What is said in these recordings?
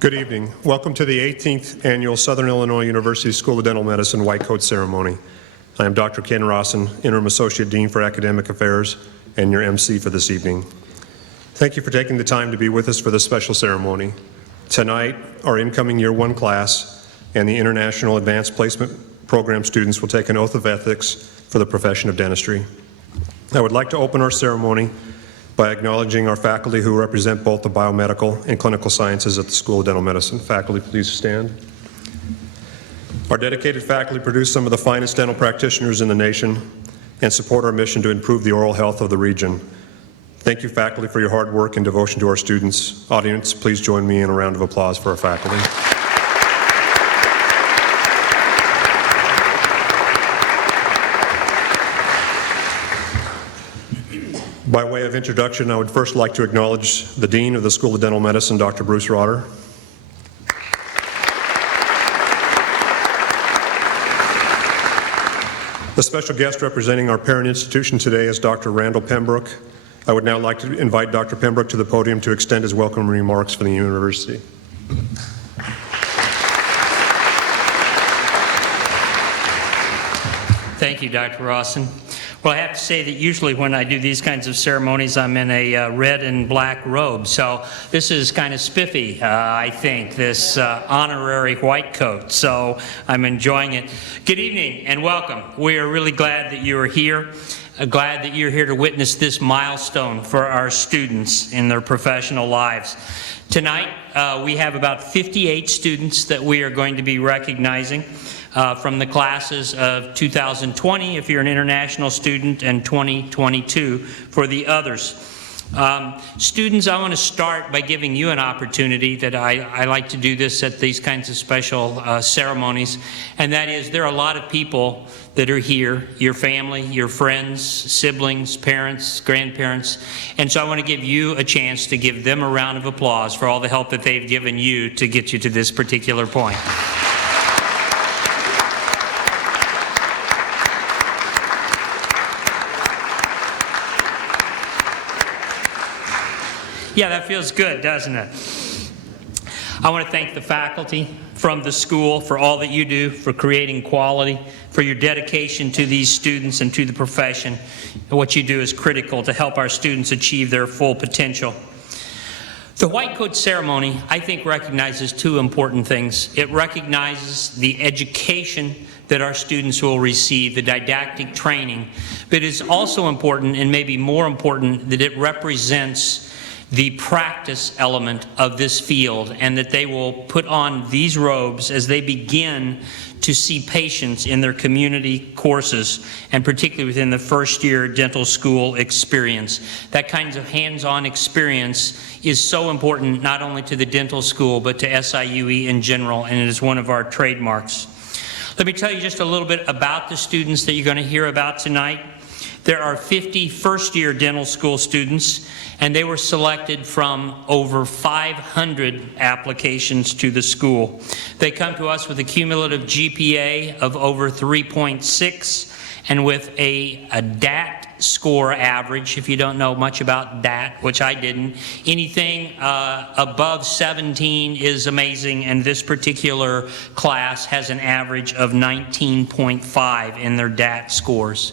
Good evening. Welcome to the 18th Annual Southern Illinois University School of Dental Medicine White Coat Ceremony. I am Dr. Ken Rawson, Interim Associate Dean for Academic Affairs and your MC for this evening. Thank you for taking the time to be with us for this special ceremony. Tonight, our incoming Year 1 class and the International Advanced Placement Program students will take an oath of ethics for the profession of dentistry. I would like to open our ceremony by acknowledging our faculty who represent both the biomedical and clinical sciences at the School of Dental Medicine. Faculty, please stand. Our dedicated faculty produce some of the finest dental practitioners in the nation and support our mission to improve the oral health of the region. Thank you, faculty, for your hard work and devotion to our students. Audience, please join me in a round of applause for our faculty. By way of introduction, I would first like to acknowledge the Dean of the School of Dental Medicine, Dr. Bruce Rotter. The special guest representing our parent institution today is Dr. Randall Pembroke. I would now like to invite Dr. Pembroke to the podium to extend his welcome remarks for the university. Thank you, Dr. Rawson. Well, I have to say that usually when I do these kinds of ceremonies, I'm in a red and black robe. So this is kind of spiffy, I think, this honorary white coat. So I'm enjoying it. Good evening and welcome. We are really glad that you are here. Glad that you're here to witness this milestone for our students in their professional lives. Tonight, we have about 58 students that we are going to be recognizing from the classes of 2020 if you're an international student and 2022 for the others. Students, I want to start by giving you an opportunity that I like to do this at these kinds of special ceremonies, and that is there are a lot of people that are here, your family, your friends, siblings, parents, grandparents, and so I want to give you a chance to give them a round of applause for all the help that they've given you to get you to this particular point. Yeah, that feels good, doesn't it? I want to thank the faculty from the school for all that you do, for creating quality, for your dedication to these students and to the profession. What you do is critical to help our students achieve their full potential. The White Coat Ceremony, I think, recognizes two important things. It recognizes the education that our students will receive, the didactic training, but it's also important, and maybe more important, that it represents the practice element of this field, and that they will put on these robes as they begin to see patients in their community courses, and particularly within the first year dental school experience. That kind of hands-on experience is so important not only to the dental school but to SIUE in general, and it is one of our trademarks. Let me tell you just a little bit about the students that you're going to hear about tonight. There are 50 first-year dental school students, and they were selected from over 500 applications to the school. They come to us with a cumulative GPA of over 3.6 and with a DAT score average. If you don't know much about DAT, which I didn't, anything above 17 is amazing, and this particular class has an average of 19.5 in their DAT scores.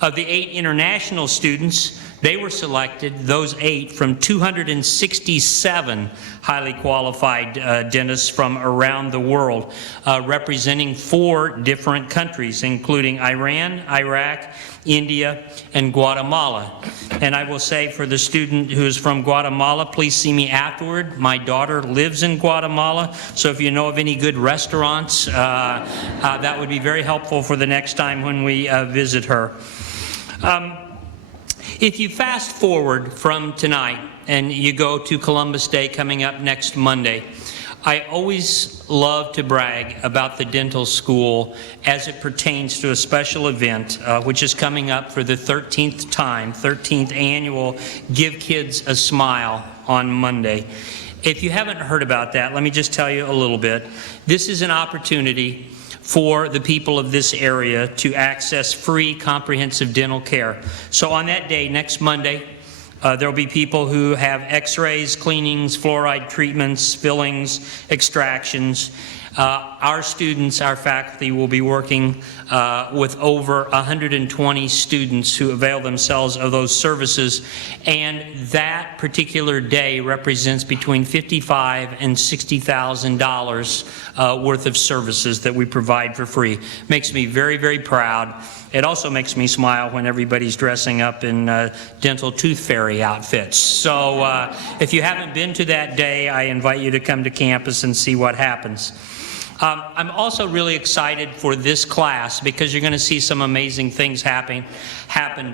Of the 8 international students, they were selected, those 8, from 267 highly qualified dentists from around the world, representing 4 different countries, including Iran, Iraq, India, and Guatemala. And I will say, for the student who is from Guatemala, please see me afterward. My daughter lives in Guatemala, so if you know of any good restaurants, that would be very helpful for the next time when we visit her. If you fast forward from tonight and you go to Columbus Day coming up next Monday, I always love to brag about the dental school as it pertains to a special event which is coming up for the 13th time, 13th annual Give Kids a Smile on Monday. If you haven't heard about that, let me just tell you a little bit. This is an opportunity for the people of this area to access free comprehensive dental care. So on that day, next Monday, There will be people who have x-rays, cleanings, fluoride treatments, fillings, extractions. Our students, our faculty, will be working with over 120 students who avail themselves of those services, and that particular day represents between $55,000 and $60,000 worth of services that we provide for free. Makes me very, very proud. It also makes me smile when everybody's dressing up in dental tooth fairy outfits. So if you haven't been to that day, I invite you to come to campus and see what happens. I'm also really excited for this class because you're going to see some amazing things happen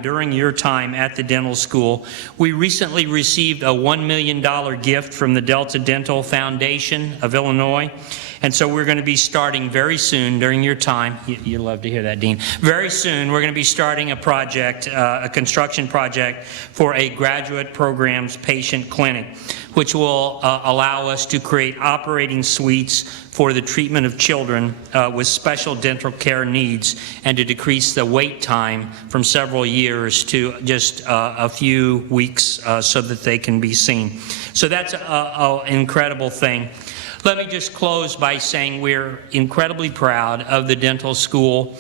during your time at the dental school. We recently received a $1 million gift from the Delta Dental Foundation of Illinois. And so we're going to be starting very soon during your time. You love to hear that, Dean. Very soon we're going to be starting a project, a construction project for a graduate program's patient clinic, which will allow us to create operating suites for the treatment of children with special dental care needs and to decrease the wait time from several years to just a few weeks so that they can be seen. So that's an incredible thing. Let me just close by saying we're incredibly proud of the dental school.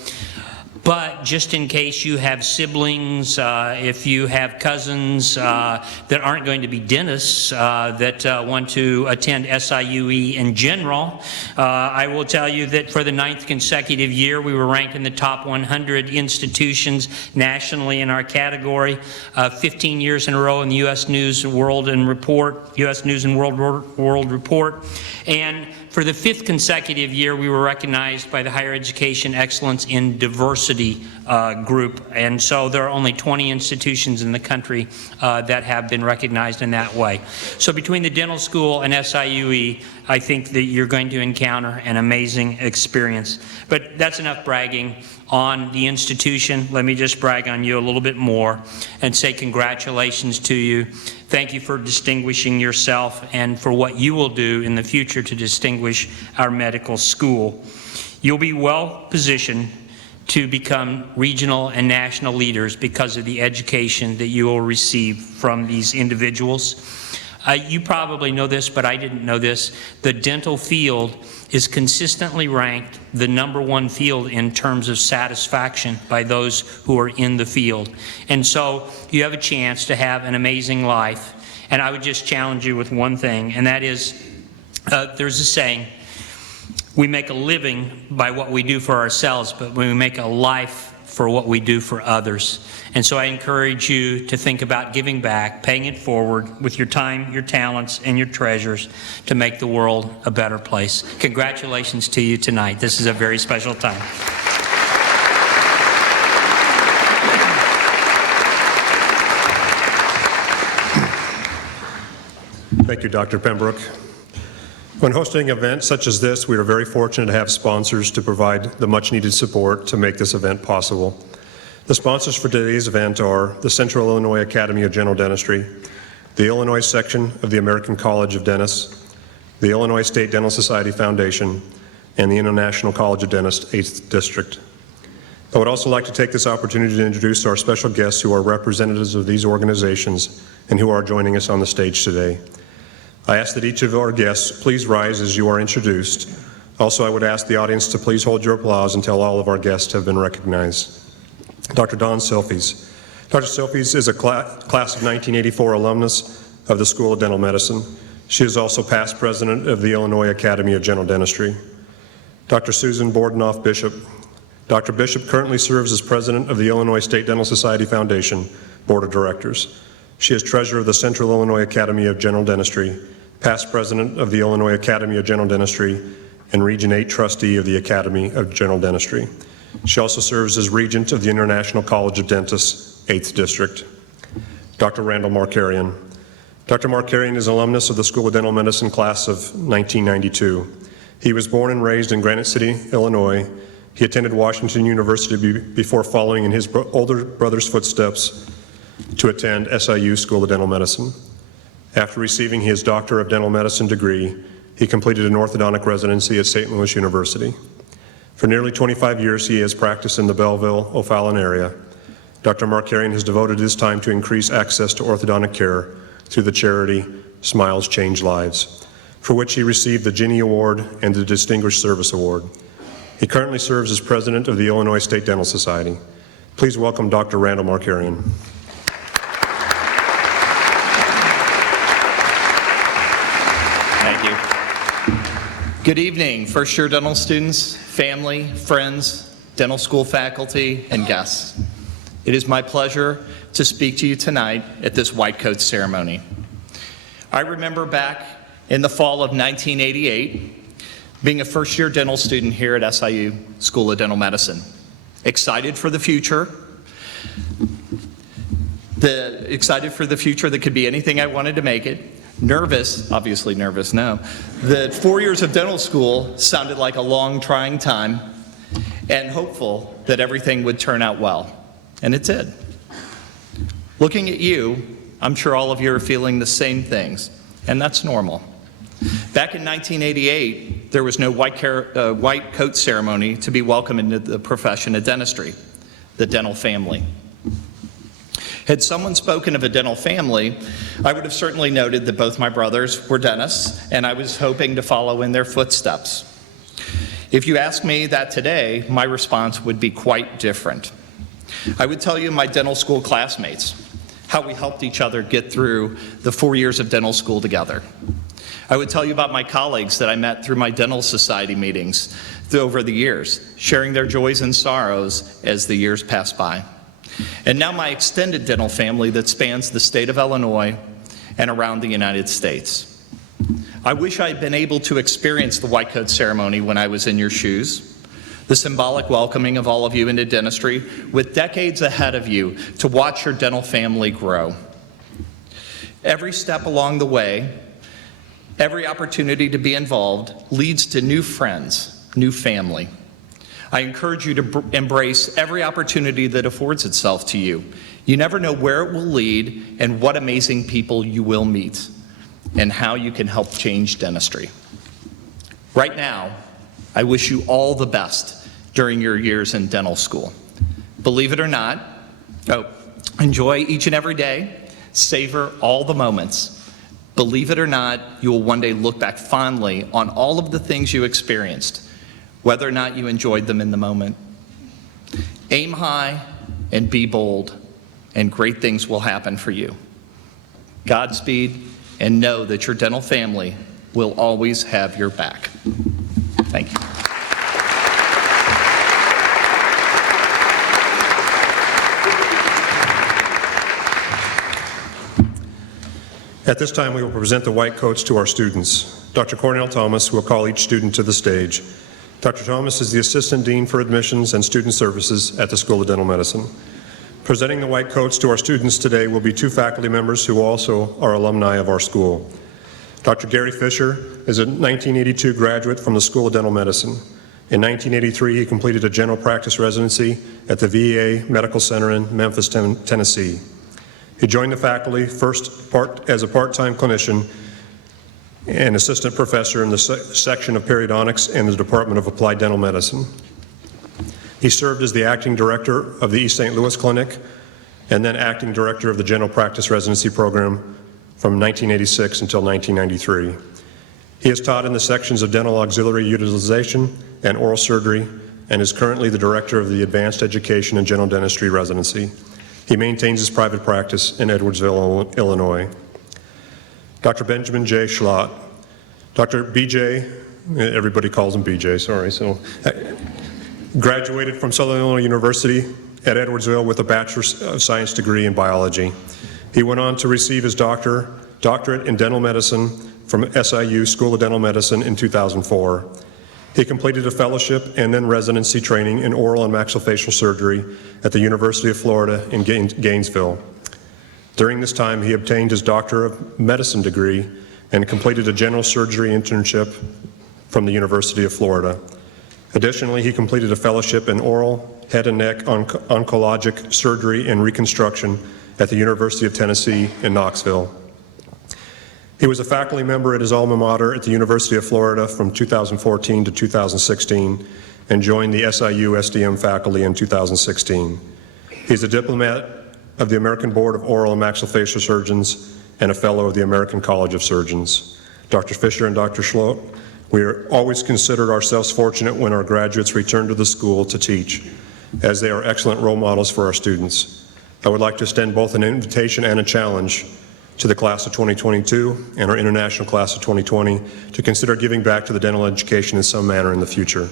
But just in case you have siblings, if you have cousins that aren't going to be dentists that want to attend SIUE in general, I will tell you that for the 9th consecutive year, we were ranked in the top 100 institutions nationally in our category, 15 years in a row in the U.S. News and World Report, U.S. News and World Report, and for the 5th consecutive year, we were recognized by the Higher Education Excellence in Diversity group. And so there are only 20 institutions in the country that have been recognized in that way. So between the dental school and SIUE, I think that you're going to encounter an amazing experience. But that's enough bragging on the institution. Let me just brag on you a little bit more and say congratulations to you. Thank you for distinguishing yourself and for what you will do in the future to distinguish our medical school. You'll be well positioned to become regional and national leaders because of the education that you will receive from these individuals. You probably know this, but I didn't know this. The dental field is consistently ranked the #1 field in terms of satisfaction by those who are in the field. And so you have a chance to have an amazing life. And I would just challenge you with one thing, and that is, there's a saying, we make a living by what we do for ourselves, but we make a life for what we do for others. And so I encourage you to think about giving back, paying it forward with your time, your talents, and your treasures to make the world a better place. Congratulations to you tonight. This is a very special time. Thank you, Dr. Pembroke. When hosting events such as this, we are very fortunate to have sponsors to provide the much-needed support to make this event possible. The sponsors for today's event are the Central Illinois Academy of General Dentistry, the Illinois section of the American College of Dentists, the Illinois State Dental Society Foundation, and the International College of Dentists 8th District. I would also like to take this opportunity to introduce our special guests who are representatives of these organizations and who are joining us on the stage today. I ask that each of our guests please rise as you are introduced. Also, I would ask the audience to please hold your applause until all of our guests have been recognized. Dr. Dawn Selfies. Dr. Selfies is a class of 1984 alumnus of the School of Dental Medicine. She is also past president of the Illinois Academy of General Dentistry. Dr. Susan Bordenoff Bishop. Dr. Bishop currently serves as president of the Illinois State Dental Society Foundation Board of Directors. She is treasurer of the Central Illinois Academy of General Dentistry, past president of the Illinois Academy of General Dentistry, and Region 8 trustee of the Academy of General Dentistry. She also serves as regent of the International College of Dentists, 8th District. Dr. Randall Markarian. Dr. Markarian is an alumnus of the School of Dental Medicine class of 1992. He was born and raised in Granite City, Illinois. He attended Washington University before following in his older brother's footsteps to attend SIU School of Dental Medicine. After receiving his Doctor of Dental Medicine degree, he completed an orthodontic residency at St. Louis University. For nearly 25 years, he has practiced in the Belleville, O'Fallon area. Dr. Markarian has devoted his time to increase access to orthodontic care through the charity Smiles Change Lives, for which he received the Ginny Award and the Distinguished Service Award. He currently serves as president of the Illinois State Dental Society. Please welcome Dr. Randall Markarian. Thank you. Good evening, first-year dental students, family, friends, dental school faculty, and guests. It is my pleasure to speak to you tonight at this white coat ceremony. I remember back in the fall of 1988, being a first-year dental student here at SIU School of Dental Medicine. Excited for the future. Excited for the future that could be anything I wanted to make it. Nervous, obviously nervous now, that 4 years of dental school sounded like a long, trying time, and hopeful that everything would turn out well. And it did. Looking at you, I'm sure all of you are feeling the same things, and that's normal. Back in 1988, there was no white coat ceremony to be welcomed into the profession of dentistry, the dental family. Had someone spoken of a dental family, I would have certainly noted that both my brothers were dentists, and I was hoping to follow in their footsteps. If you ask me that today, my response would be quite different. I would tell you my dental school classmates, how we helped each other get through the 4 years of dental school together. I would tell you about my colleagues that I met through my dental society meetings over the years, sharing their joys and sorrows as the years passed by. And now my extended dental family that spans the state of Illinois and around the United States. I wish I had been able to experience the white coat ceremony when I was in your shoes, the symbolic welcoming of all of you into dentistry, with decades ahead of you to watch your dental family grow. Every step along the way, every opportunity to be involved leads to new friends, new family. I encourage you to embrace every opportunity that affords itself to you. You never know where it will lead and what amazing people you will meet and how you can help change dentistry. Right now, I wish you all the best during your years in dental school. Believe it or not, enjoy each and every day, savor all the moments. Believe it or not, you will one day look back fondly on all of the things you experienced, whether or not you enjoyed them in the moment. Aim high and be bold, and great things will happen for you. Godspeed, and know that your dental family will always have your back. Thank you. At this time, we will present the white coats to our students. Dr. Cornell Thomas will call each student to the stage. Dr. Thomas is the Assistant Dean for Admissions and Student Services at the School of Dental Medicine. Presenting the white coats to our students today will be two faculty members who also are alumni of our school. Dr. Gary Fisher is a 1982 graduate from the School of Dental Medicine. In 1983, he completed a general practice residency at the VA Medical Center in Memphis, Tennessee. He joined the faculty first as a part-time clinician and assistant professor in the section of periodontics in the Department of Applied Dental Medicine. He served as the acting director of the East St. Louis Clinic and then acting director of the General Practice Residency Program from 1986 until 1993. He has taught in the sections of dental auxiliary utilization and oral surgery and is currently the director of the Advanced Education and General Dentistry Residency. He maintains his private practice in Edwardsville, Illinois. Dr. Benjamin J. Schlott. Dr. BJ, everybody calls him BJ, sorry. Graduated from Southern Illinois University at Edwardsville with a Bachelor of Science degree in biology. He went on to receive his doctorate in dental medicine from SIU School of Dental Medicine in 2004. He completed a fellowship and then residency training in oral and maxillofacial surgery at the University of Florida in Gainesville. During this time, he obtained his Doctor of Medicine degree and completed a general surgery internship from the University of Florida. Additionally, he completed a fellowship in oral, head and neck oncologic surgery and reconstruction at the University of Tennessee in Knoxville. He was a faculty member at his alma mater at the University of Florida from 2014 to 2016 and joined the SIU SDM faculty in 2016. He's a diplomat of the American Board of Oral and Maxillofacial Surgeons and a fellow of the American College of Surgeons. Dr. Fisher and Dr. Schlote, we are always considered ourselves fortunate when our graduates return to the school to teach, as they are excellent role models for our students. I would like to extend both an invitation and a challenge to the class of 2022 and our international class of 2020 to consider giving back to the dental education in some manner in the future.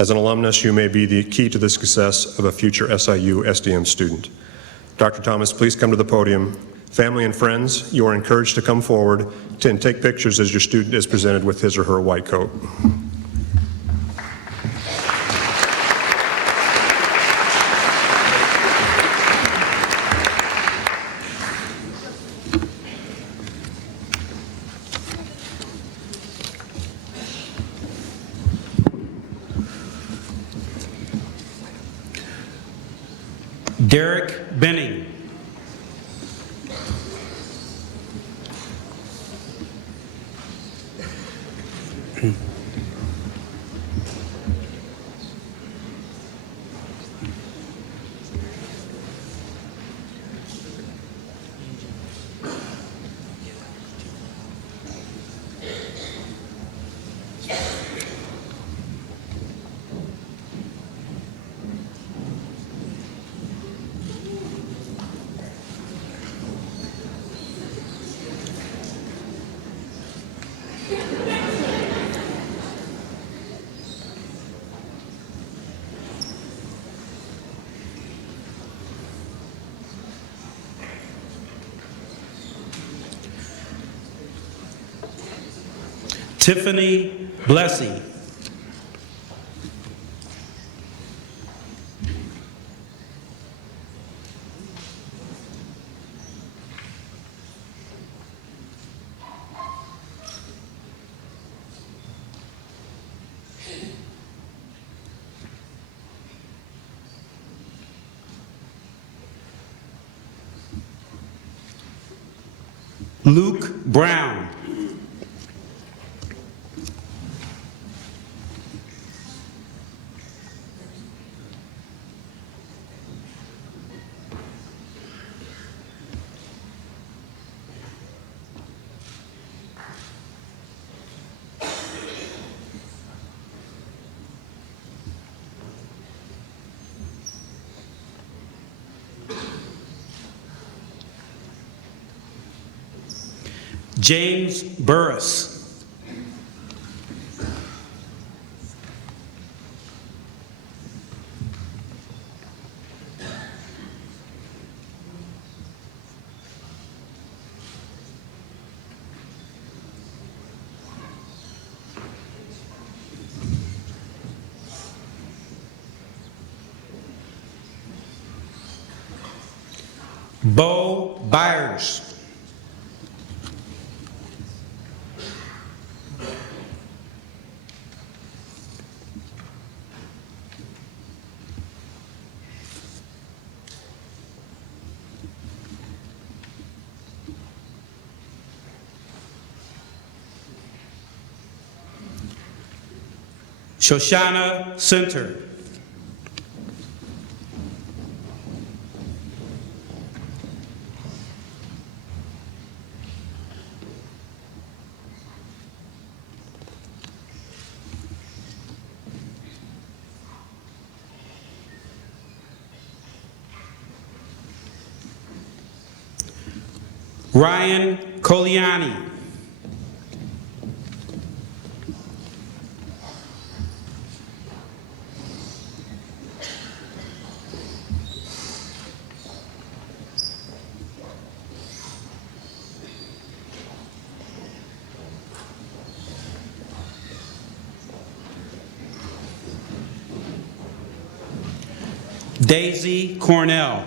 As an alumnus, you may be the key to the success of a future SIU SDM student. Dr. Thomas, please come to the podium. Family and friends, you are encouraged to come forward and take pictures as your student is presented with his or her white coat. Derek Benning. Tiffany Blessing. Luke Brown. James Burris. Bo Byers. Shoshana Center. Ryan Coliani. Daisy Cornell.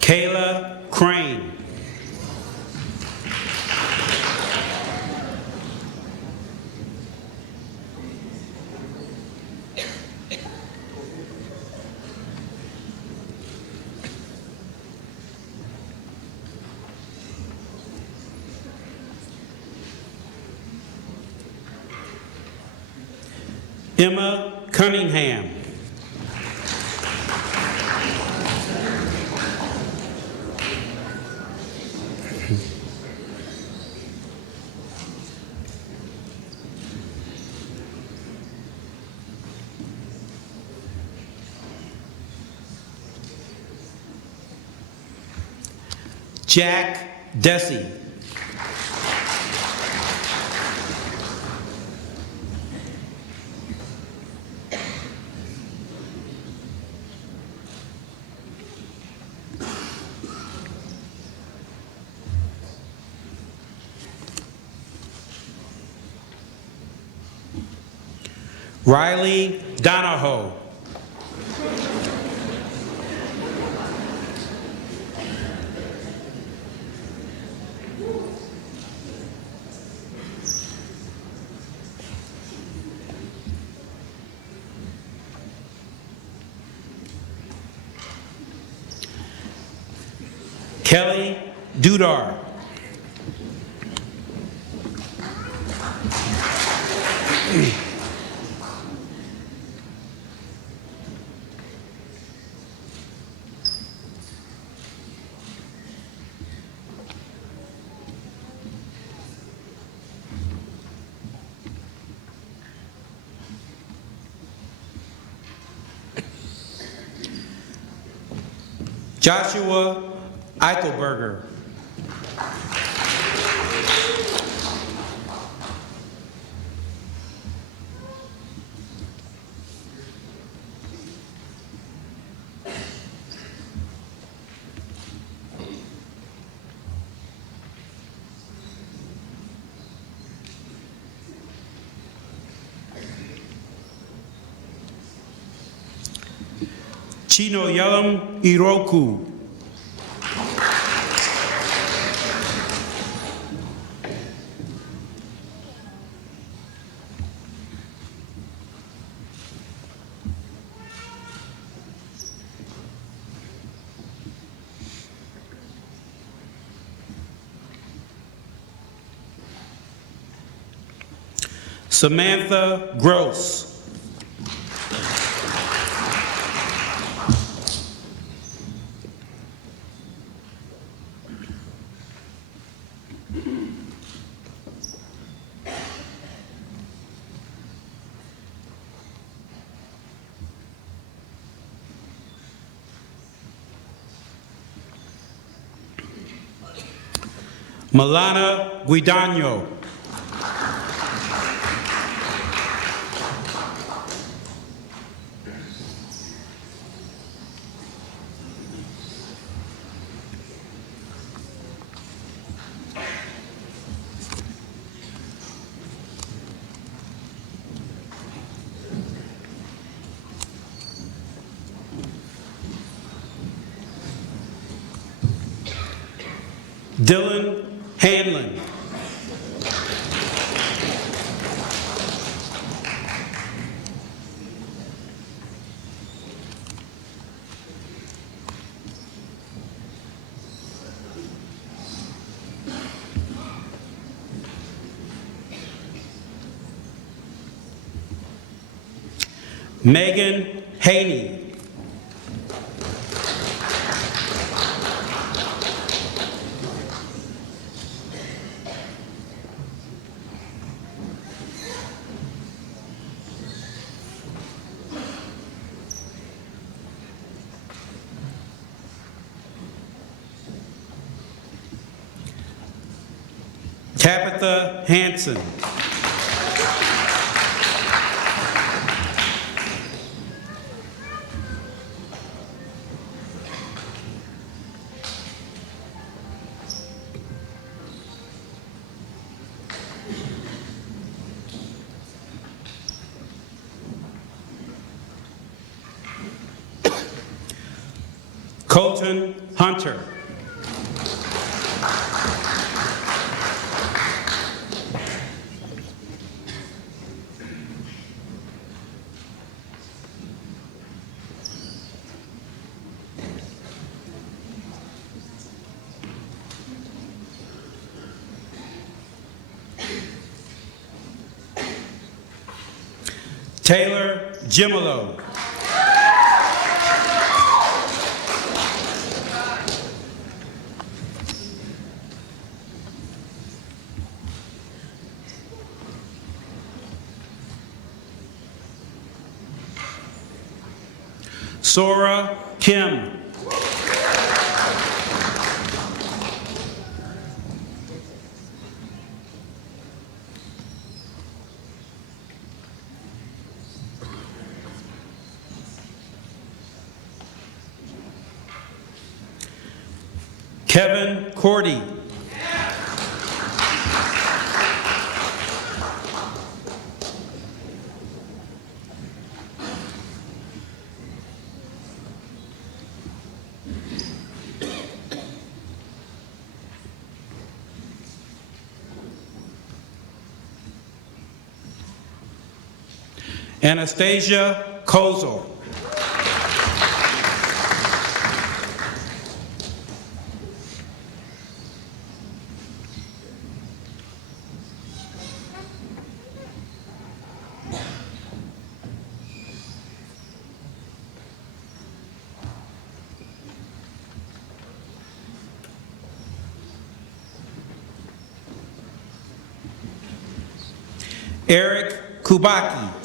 Kayla Crane. Emma Cunningham. Jack Dessy. Riley Donahoe. Kelly Dudar. Joshua Eichelberger. Chinoyelam Iroku. Samantha Gross. Milana Guidano. Dylan Hanlon. Megan Haney. Tabitha Hanson. Colton Hunter. Taylor Gimolo. Sora Kim. Kevin Cordy. Anastasia Kozel. Eric Kubaki.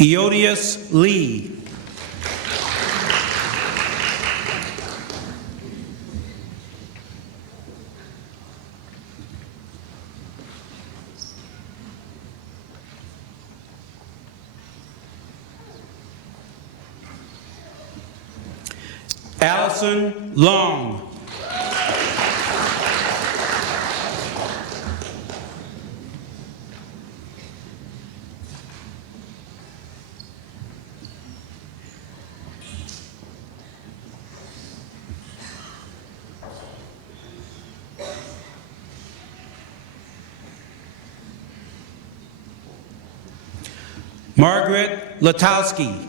Eodius Lee. Allison Long. Margaret Latowski.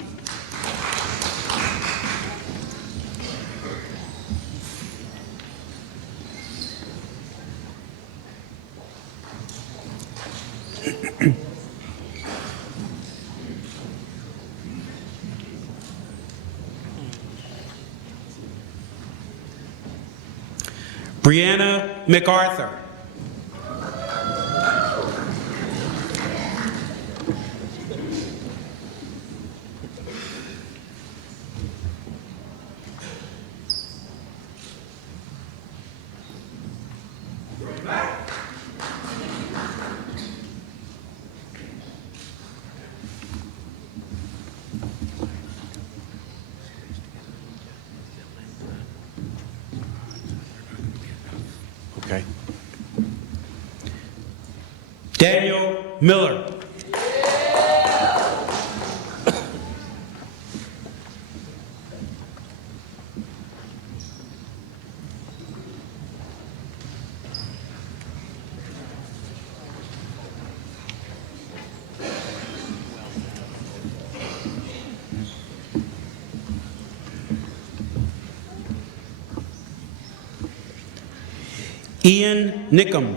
Brianna MacArthur. Okay. Daniel Miller. Ian Nickham.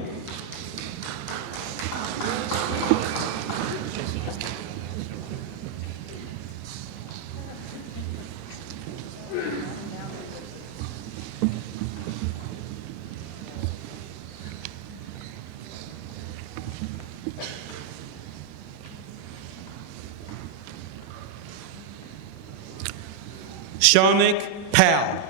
Shaunik Powell.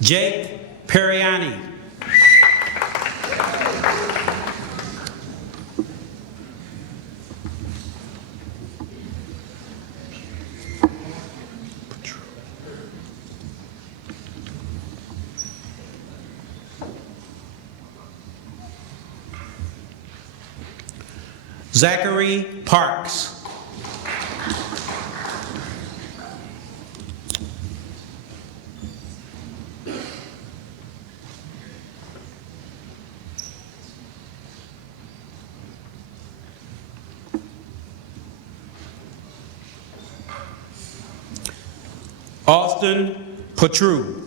Jake Periani. Zachary Parks. Austin Patru.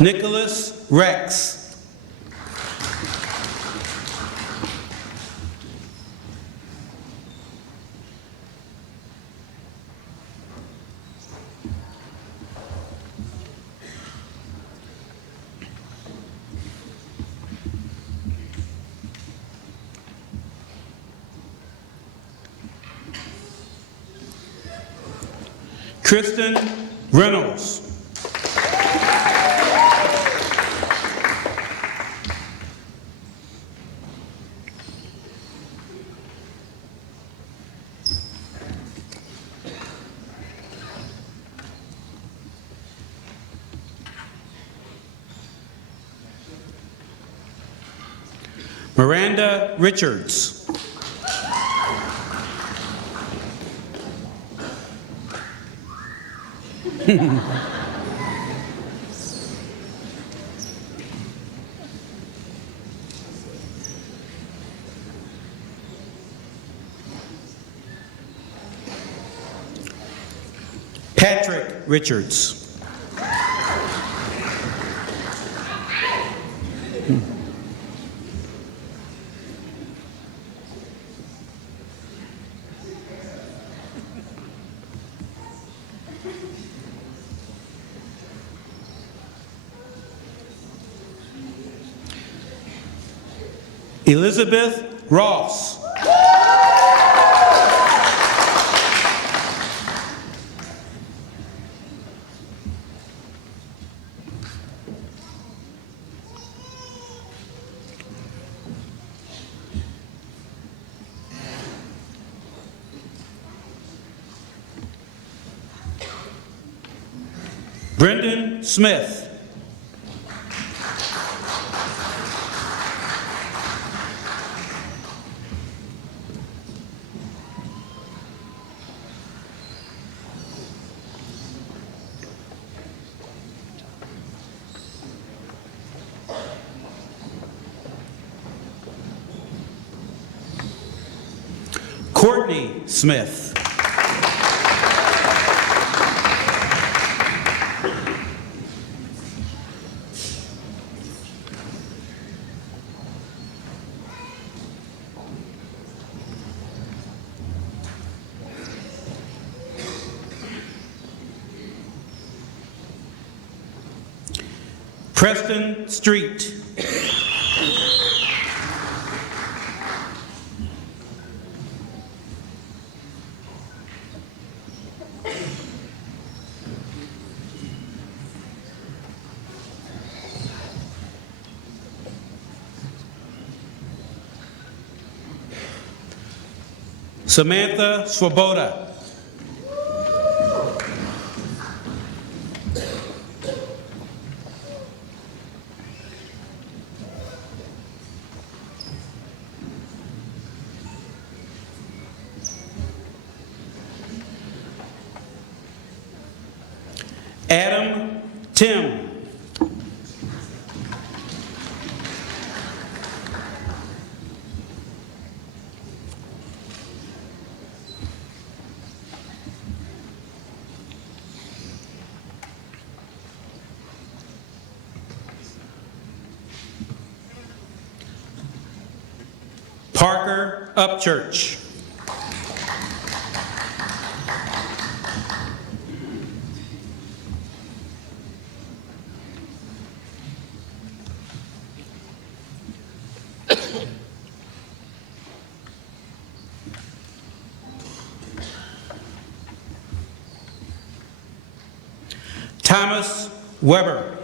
Nicholas Rex. Kristen Reynolds. Miranda Richards. Patrick Richards. Elizabeth Ross. Brendan Smith. Courtney Smith. Preston Street. Samantha Swoboda. Adam Tim. Parker Upchurch. Thomas Weber.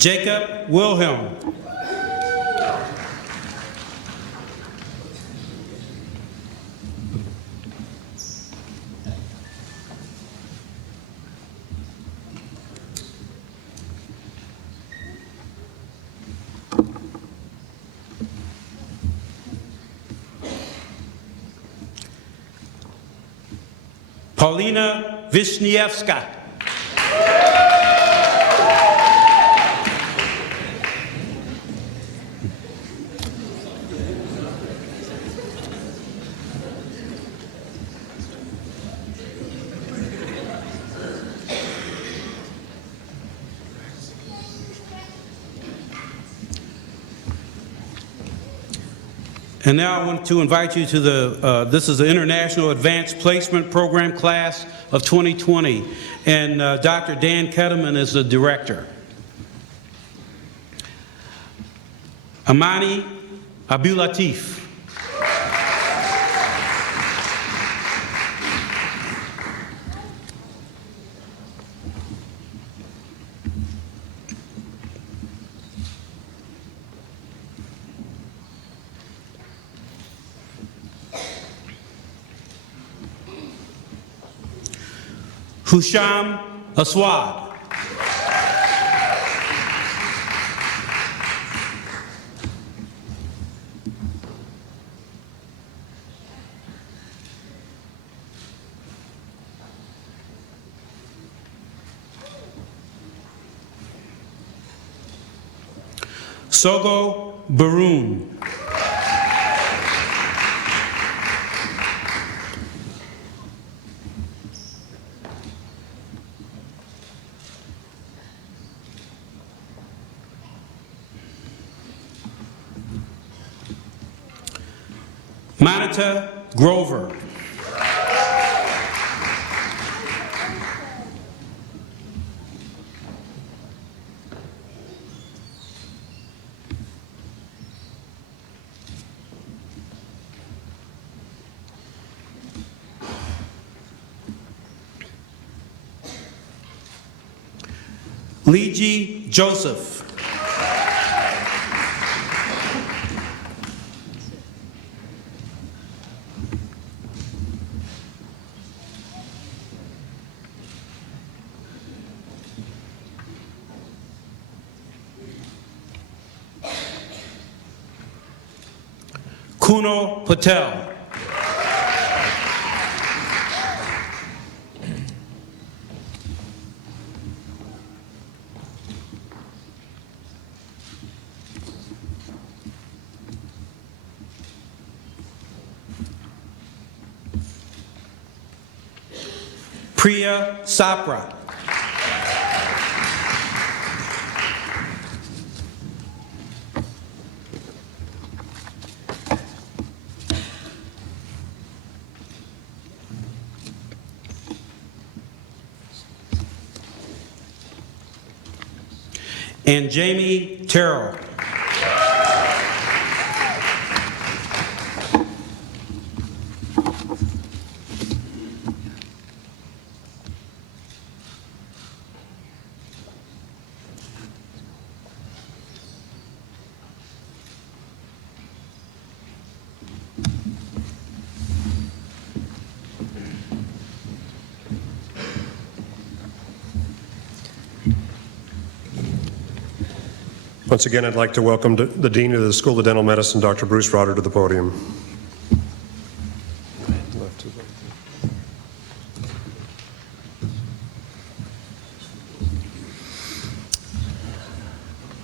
Jacob Wilhelm. Paulina Wisniewska. And now I want to invite you to this is the International Advanced Placement Program class of 2020, and Dr. Dan Ketterman is the director. Amani Abdulatif. Husham Aswad. Sogo Baroon. Manita Grover. Leji Joseph. Kuno Patel. Priya Sapra. And Jamie Terrell. Once again, I'd like to welcome the Dean of the School of Dental Medicine, Dr. Bruce Rotter, to the podium.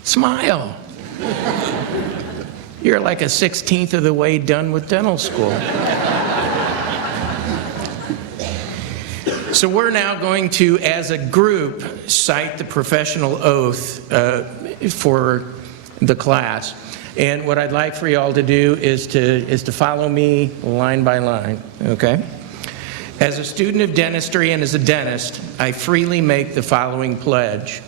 Smile. You're like a 16th of the way done with dental school. So we're now going to, as a group, cite the professional oath for the class. And what I'd like for you all to do is to follow me line by line, okay? As a student of dentistry and as a dentist, I freely make the following pledge.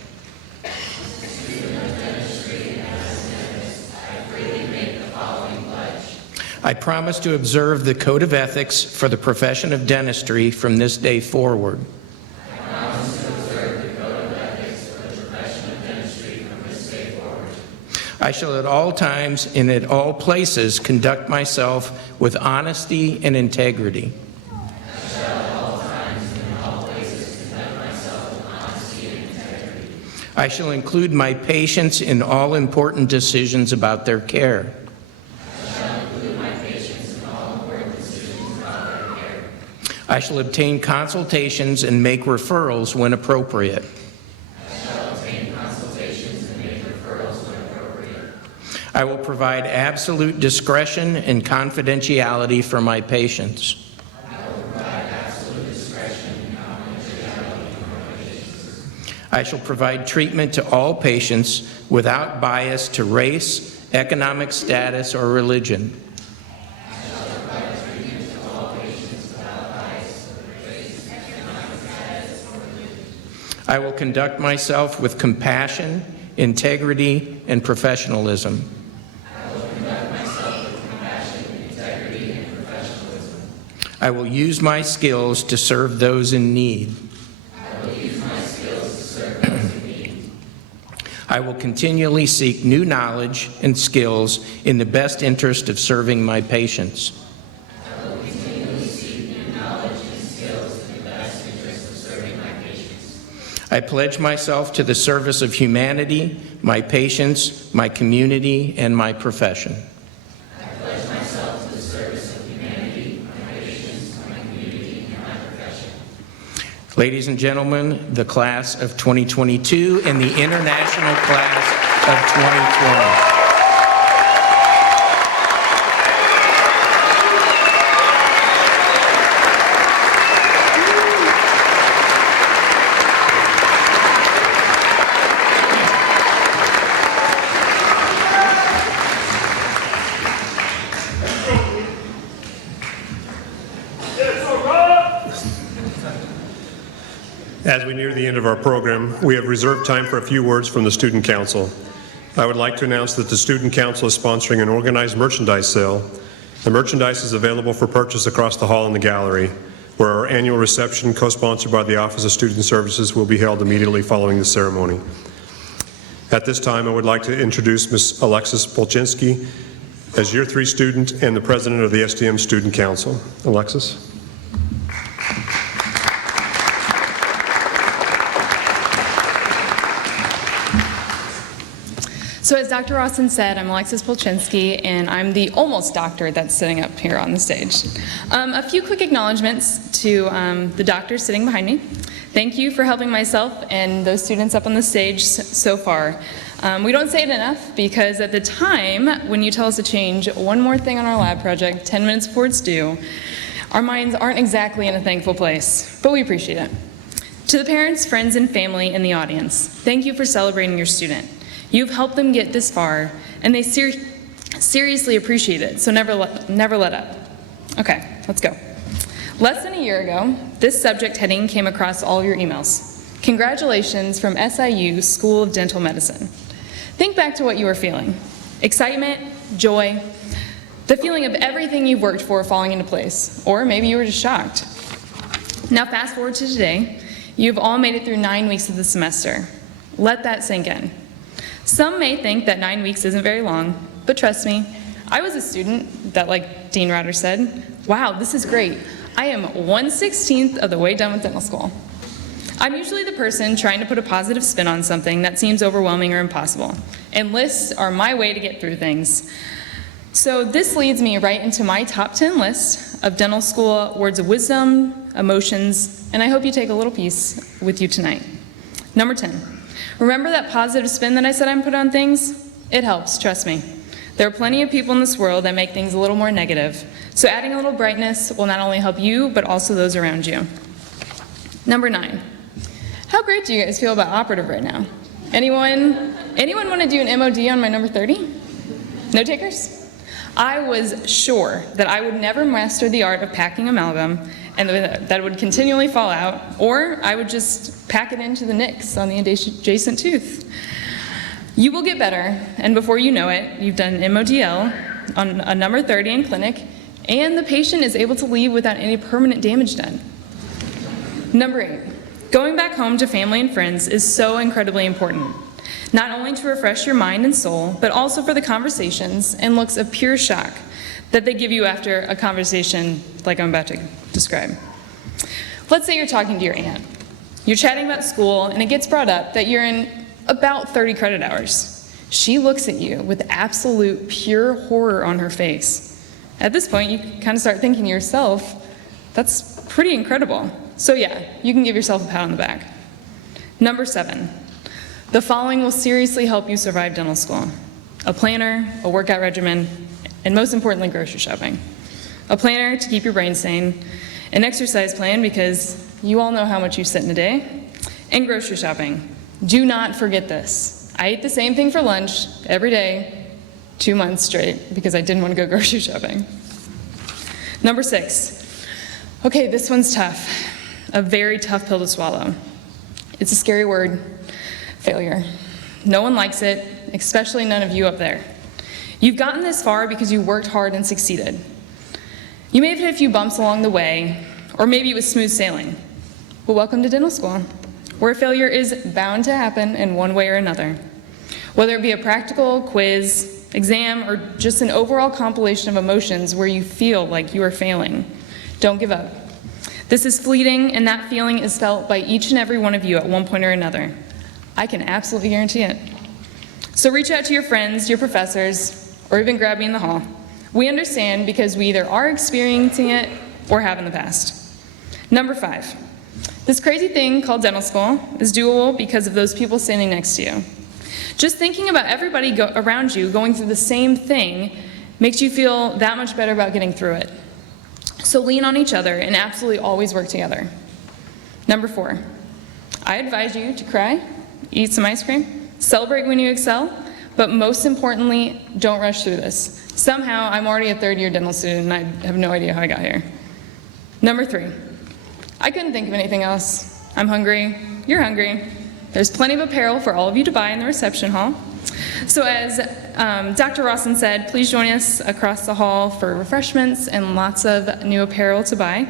I promise to observe the code of ethics for the profession of dentistry from this day forward. I promise to observe the code of ethics for the profession of dentistry from this I shall at all times and at all places conduct myself with honesty and integrity. I shall include my patients in all important decisions about their care. I shall obtain consultations and make referrals when appropriate. I will provide absolute discretion and confidentiality for my patients. I shall provide treatment to all patients without bias to race, economic status, or religion. I will conduct myself with compassion, integrity, and professionalism. I will use my skills to serve those in need. I will continually seek new knowledge and skills in the best interest of serving my patients. I pledge myself to the service of humanity, my patients, my community, and my profession. Ladies and gentlemen, the class of 2022 and the international class of 2020. As we near the end of our program, we have reserved time for a few words from the Student Council. I would like to announce that the Student Council is sponsoring an organized merchandise sale. The merchandise is available for purchase across the hall in the gallery, where our annual reception, co-sponsored by the Office of Student Services, will be held immediately following the ceremony. At this time, I would like to introduce Ms. Alexis Polchinski as Year 3 student and the President of the SDM Student Council. Alexis. So as Dr. Rawson said, I'm Alexis Polchinski, and I'm the almost doctor that's sitting up here on the stage. A few quick acknowledgments to the doctors sitting behind me. Thank you for helping myself and those students up on the stage so far. We don't say it enough because at the time when you tell us to change one more thing on our lab project 10 minutes before it's due, our minds aren't exactly in a thankful place, but we appreciate it. To the parents, friends, and family in the audience, thank you for celebrating your student. You've helped them get this far, and they seriously appreciate it, so never let up. Okay, let's go. Less than a year ago, this subject heading came across all your emails. Congratulations from SIU School of Dental Medicine. Think back to what you were feeling. Excitement, joy, the feeling of everything you've worked for falling into place, or maybe you were just shocked. Now fast forward to today, you've all made it through 9 weeks of the semester. Let that sink in. Some may think that 9 weeks isn't very long, but trust me, I was a student that, like Dean Rotter said, wow, this is great. I am 1/16 of the way done with dental school. I'm usually the person trying to put a positive spin on something that seems overwhelming or impossible, and lists are my way to get through things. So this leads me right into my top 10 list of dental school words of wisdom, emotions, and I hope you take a little piece with you tonight. Number 10. Remember that positive spin that I said I'd put on things? It helps, trust me. There are plenty of people in this world that make things a little more negative, so adding a little brightness will not only help you, but also those around you. Number 9. How great do you guys feel about operative right now? Anyone want to do an MOD on my number 30? No takers? I was sure that I would never master the art of packing amalgam and that it would continually fall out, or I would just pack it into the nicks on the adjacent tooth. You will get better, and before you know it, you've done an MODL on a number 30 in clinic, and the patient is able to leave without any permanent damage done. Number 8, going back home to family and friends is so incredibly important. not only to refresh your mind and soul, but also for the conversations and looks of pure shock that they give you after a conversation like I'm about to describe. Let's say you're talking to your aunt. You're chatting about school, and it gets brought up that you're in about 30 credit hours. She looks at you with absolute pure horror on her face. At this point, you kind of start thinking to yourself, that's pretty incredible. So yeah, you can give yourself a pat on the back. Number 7, the following will seriously help you survive dental school: a planner, a workout regimen, and most importantly, grocery shopping. A planner to keep your brain sane, an exercise plan because you all know how much you sit in a day, and grocery shopping. Do not forget this. I ate the same thing for lunch every day, 2 months straight, because I didn't want to go grocery shopping. Number 6. Okay, this one's tough. A very tough pill to swallow. It's a scary word: failure. No one likes it, especially none of you up there. You've gotten this far because you worked hard and succeeded. You may have hit a few bumps along the way, or maybe it was smooth sailing. Well, welcome to dental school, where failure is bound to happen in one way or another. Whether it be a practical, quiz, exam, or just an overall compilation of emotions where you feel like you are failing, don't give up. This is fleeting, and that feeling is felt by each and every one of you at one point or another. I can absolutely guarantee it. So reach out to your friends, your professors, or even grab me in the hall. We understand because we either are experiencing it or have in the past. Number 5, this crazy thing called dental school is doable because of those people standing next to you. Just thinking about everybody around you going through the same thing makes you feel that much better about getting through it. So lean on each other and absolutely always work together. Number 4, I advise you to cry, eat some ice cream, celebrate when you excel, but most importantly, don't rush through this. Somehow, I'm already a third-year dental student, and I have no idea how I got here. Number 3, I couldn't think of anything else. I'm hungry, you're hungry. There's plenty of apparel for all of you to buy in the reception hall. So as Dr. Rawson said, please join us across the hall for refreshments and lots of new apparel to buy.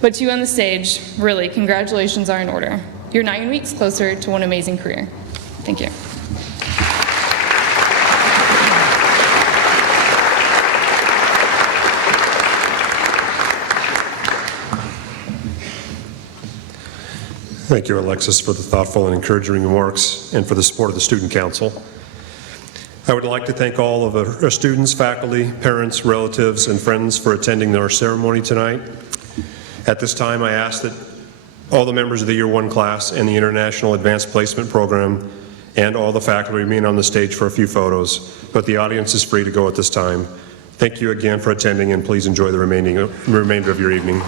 But to you on the stage, really, congratulations are in order. You're 9 weeks closer to one amazing career. Thank you. Thank you, Alexis, for the thoughtful and encouraging remarks and for the support of the Student Council. I would like to thank all of our students, faculty, parents, relatives, and friends for attending our ceremony tonight. At this time, I ask that all the members of the Year 1 class and the International Advanced Placement Program and all the faculty remain on the stage for a few photos, but the audience is free to go at this time. Thank you again for attending, and please enjoy the remainder of your evening.